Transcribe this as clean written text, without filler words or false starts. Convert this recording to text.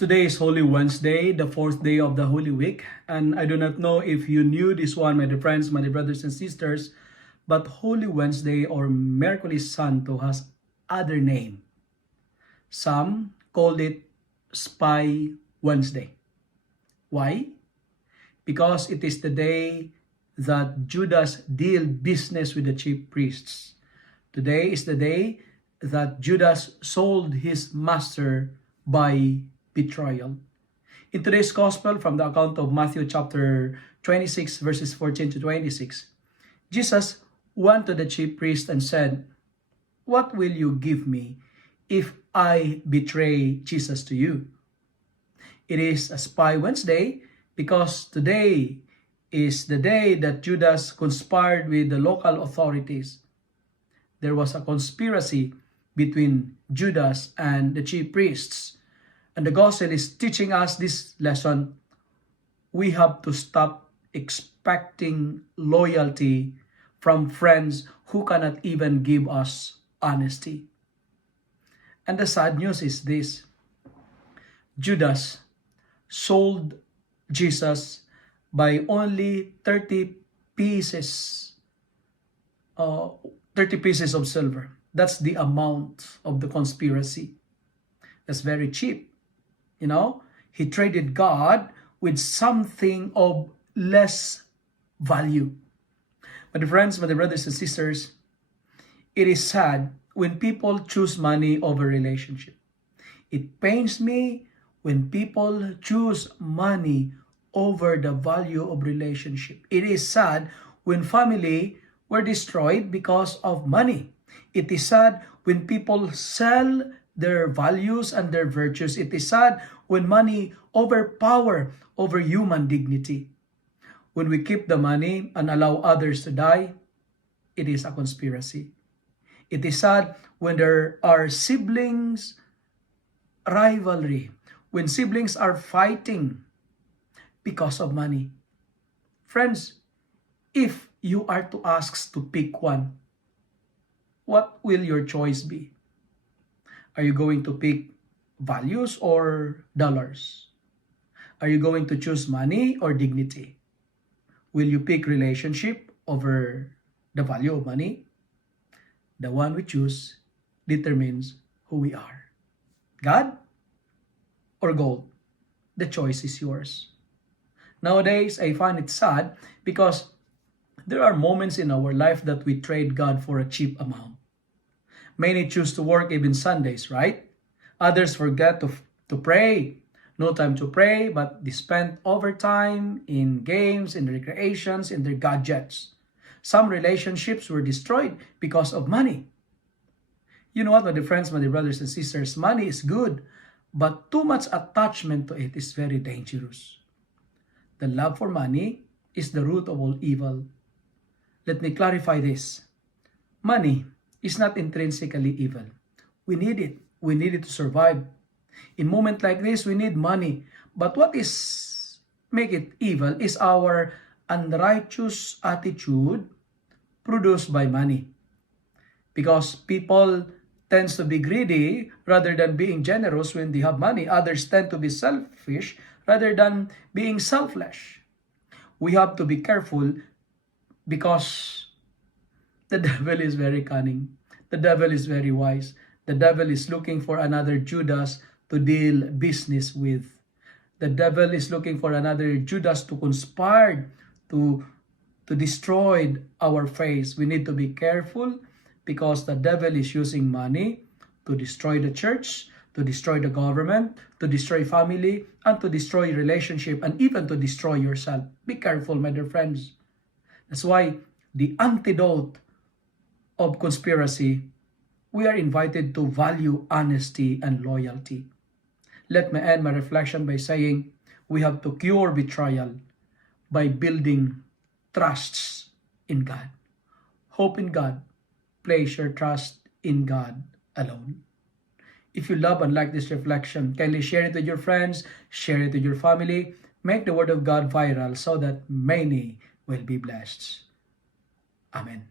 Today is Holy Wednesday, the fourth day of the Holy Week. And I do not know if you knew this one, my dear friends, my dear brothers and sisters, but Holy Wednesday or Mercoles Santo has other name. Some called it Spy Wednesday. Why? Because it is the day that Judas dealt business with the chief priests. Today is the day that Judas sold his master by betrayal. In today's gospel, from the account of Matthew chapter 26, verses 14 to 26, Jesus went to the chief priest and said, "What will you give me if I betray Jesus to you?" It is a Spy Wednesday because today is the day that Judas conspired with the local authorities. There was a conspiracy between Judas and the chief priests. And the gospel is teaching us this lesson. We have to stop expecting loyalty from friends who cannot even give us honesty. And the sad news is this. Judas sold Jesus by only 30 pieces of silver. That's the amount of the conspiracy. That's very cheap. You know, he traded God with something of less value. My friends, my brothers and sisters, it is sad when people choose money over relationship. It pains me when people choose money over the value of relationship. It is sad when family were destroyed because of money. It is sad when people sell their values and their virtues. It is sad when money overpower over human dignity. When we keep the money and allow others to die, it is a conspiracy. It is sad when there are siblings rivalry, when siblings are fighting because of money. Friends, if you are to ask to pick one, what will your choice be? Are you going to pick values or dollars? Are you going to choose money or dignity? Will you pick relationship over the value of money? The one we choose determines who we are. God or gold? The choice is yours. Nowadays, I find it sad because there are moments in our life that we trade God for a cheap amount. Many choose to work even Sundays, right? Others forget to pray. No time to pray, but they spend overtime in games, in recreations, in their gadgets. Some relationships were destroyed because of money. You know what, my dear friends, my dear brothers and sisters, money is good, but too much attachment to it is very dangerous. The love for money is the root of all evil. Let me clarify this. Money is not intrinsically evil. We need it. We need it to survive. In moments like this, we need money. But what is make it evil is our unrighteous attitude produced by money. Because people tends to be greedy rather than being generous when they have money. Others tend to be selfish rather than being selfless. We have to be careful because the devil is very cunning. The devil is very wise. The devil is looking for another Judas to deal business with. The devil is looking for another Judas to conspire to destroy our faith. We need to be careful because the devil is using money to destroy the church, to destroy the government, to destroy family, and to destroy relationship, and even to destroy yourself. Be careful, my dear friends. That's why the antidote of conspiracy, we are invited to value honesty and loyalty. Let me end my reflection by saying we have to cure betrayal by building trusts in God. Hope in God. Place your trust in God alone. If you love and like this reflection, kindly share it with your friends, share it with your family, make the Word of God viral so that many will be blessed. Amen.